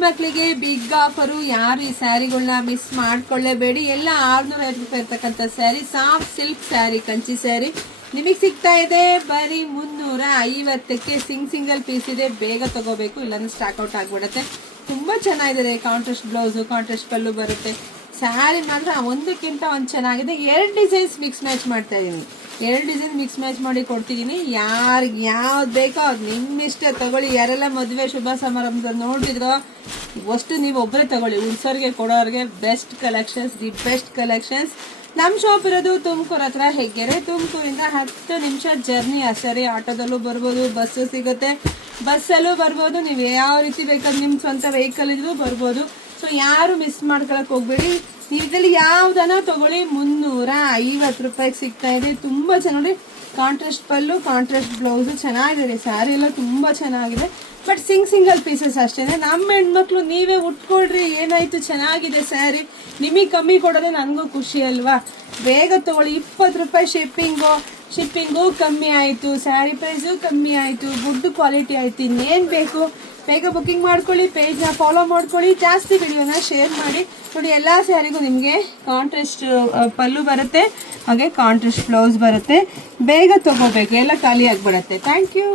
ಹೆಣ್ಮಕ್ಳಿಗೆ big offer. ಯಾರು ಈ ಸ್ಯಾರಿಗಳನ್ನ ಮಿಸ್ ಮಾಡ್ಕೊಳ್ಳೇಬೇಡಿ. ಎಲ್ಲ 650 ರೂಪಾಯಿ ಇರ್ತಕ್ಕಂಥ ಸ್ಯಾರಿ, ಸಾಫ್ಟ್ ಸಿಲ್ಕ್ ಸ್ಯಾರಿ, ಕಂಚಿ ಸ್ಯಾರಿ ನಿಮಗೆ ಸಿಗ್ತಾ ಇದೆ ಬರೀ 350ಕ್ಕೆ. ಸಿಂಗಲ್ ಪೀಸ್ ಇದೆ, ಬೇಗ ತಗೋಬೇಕು ಇಲ್ಲಾಂದ್ರೆ ಸ್ಟಾಕ್ ಔಟ್ ಆಗ್ಬಿಡುತ್ತೆ. ತುಂಬಾ ಚೆನ್ನಾಗಿದೆ. ಕಾಂಟ್ರಾಸ್ಟ್ ಬ್ಲೌಸು, ಕಾಂಟ್ರಾಸ್ಟ್ ಪಲ್ಲು ಬರುತ್ತೆ. ಸ್ಯಾರಿ ಮಾತ್ರ ಒಂದಕ್ಕಿಂತ ಒಂದು ಚೆನ್ನಾಗಿದೆ. 2 ಡಿಸೈನ್ಸ್ ಮಿಕ್ಸ್ ಮ್ಯಾಚ್ ಮಾಡ್ತಾ ಇದೀನಿ. 2 ಡಿಸೈನ್ ಮಿಕ್ಸ್ ಮ್ಯಾಚ್ ಮಾಡಿ ಕೊಡ್ತಿದ್ದೀನಿ. ಯಾರಿಗೆ ಯಾವ್ದು ಬೇಕೋ ಅದು ನಿಮ್ಮಿಷ್ಟ ತಗೊಳ್ಳಿ. ಯಾರೆಲ್ಲ ಮದುವೆ ಶುಭ ಸಮಾರಂಭದಲ್ಲಿ ನೋಡಿದ್ರೋ ಅಷ್ಟು ನೀವು ಒಬ್ಬರೇ ತಗೊಳ್ಳಿ. ಉಡ್ಸೋರಿಗೆ ಕೊಡೋರಿಗೆ best collections, the best collections. ನಮ್ಮ ಶಾಪ್ ಇರೋದು ತುಮಕೂರು ಹತ್ರ, ಹೆಗ್ಗೆರೆ. ತುಮಕೂರಿಂದ 10 ನಿಮಿಷ ಜರ್ನಿ ಅಷ್ಟೇ. ಆಟೋದಲ್ಲೂ ಬರ್ಬೋದು, ಬಸ್ಸು ಸಿಗುತ್ತೆ, ಬಸ್ಸಲ್ಲೂ ಬರ್ಬೋದು. ನೀವು ಯಾವ ರೀತಿ ಬೇಕಾದ್ರೆ ನಿಮ್ಮ ಸ್ವಂತ ವೆಹಿಕಲ್ ಇದ್ರೂ ಬರ್ಬೋದು. ಸೊ ಯಾರು ಮಿಸ್ ಮಾಡ್ಕೊಳಕ್ ಹೋಗ್ಬೇಡಿ. ನೀವು ಇದರಲ್ಲಿ ಯಾವ್ದನ್ನ ತಗೊಳ್ಳಿ, 350 ರೂಪಾಯಿಗೆ ಸಿಗ್ತಾ ಇದೆ. ತುಂಬಾ ಚೆನ್ನಾಗಿ ಕಾಂಟ್ರಾಸ್ಟ್ ಪಲ್ಲು, ಕಾಂಟ್ರಾಸ್ಟ್ ಬ್ಲೌಸು ಚೆನ್ನಾಗಿದೆ. ಸ್ಯಾರಿ ಎಲ್ಲ ತುಂಬಾ ಚೆನ್ನಾಗಿದೆ. ಬಟ್ ಸಿಂಗಲ್ ಪೀಸಸ್ ಅಷ್ಟೇನೆ. ನಮ್ಮ ಹೆಣ್ಮಕ್ಳು ನೀವೇ ಉಟ್ಕೊಳ್ರಿ, ಏನಾಯ್ತು ಚೆನ್ನಾಗಿದೆ ಸ್ಯಾರಿ. ನಿಮಗೆ ಕಮ್ಮಿ ಕೊಡೋದೇ ನನಗೂ ಖುಷಿ ಅಲ್ವಾ. ಬೇಗ ತಗೊಳ್ಳಿ. 20 ರೂಪಾಯಿ ಶಿಪ್ಪಿಂಗು ಕಮ್ಮಿ ಆಯಿತು, ಸ್ಯಾರಿ ಪ್ರೈಸು ಕಮ್ಮಿ ಆಯಿತು, ಗುಡ್ ಕ್ವಾಲಿಟಿ ಆಯಿತು. ಇನ್ನೇನು ಬೇಕು, ಬೇಗ ಬುಕ್ಕಿಂಗ್ ಮಾಡ್ಕೊಳ್ಳಿ. ಪೇಜ್ನ ಫಾಲೋ ಮಾಡ್ಕೊಳ್ಳಿ, ಜಾಸ್ತಿ ವಿಡಿಯೋನ ಶೇರ್ ಮಾಡಿ. ನೋಡಿ, ಎಲ್ಲ ಸ್ಯಾರಿಗೂ ನಿಮಗೆ ಕಾಂಟ್ರಾಸ್ಟ್ ಪಲ್ಲು ಬರುತ್ತೆ, ಹಾಗೆ ಕಾಂಟ್ರಾಸ್ಟ್ ಬ್ಲೌಸ್ ಬರುತ್ತೆ. ಬೇಗ ತಗೋಬೇಕು, ಎಲ್ಲ ಖಾಲಿ ಆಗಿಬಿಡುತ್ತೆ. Thank you.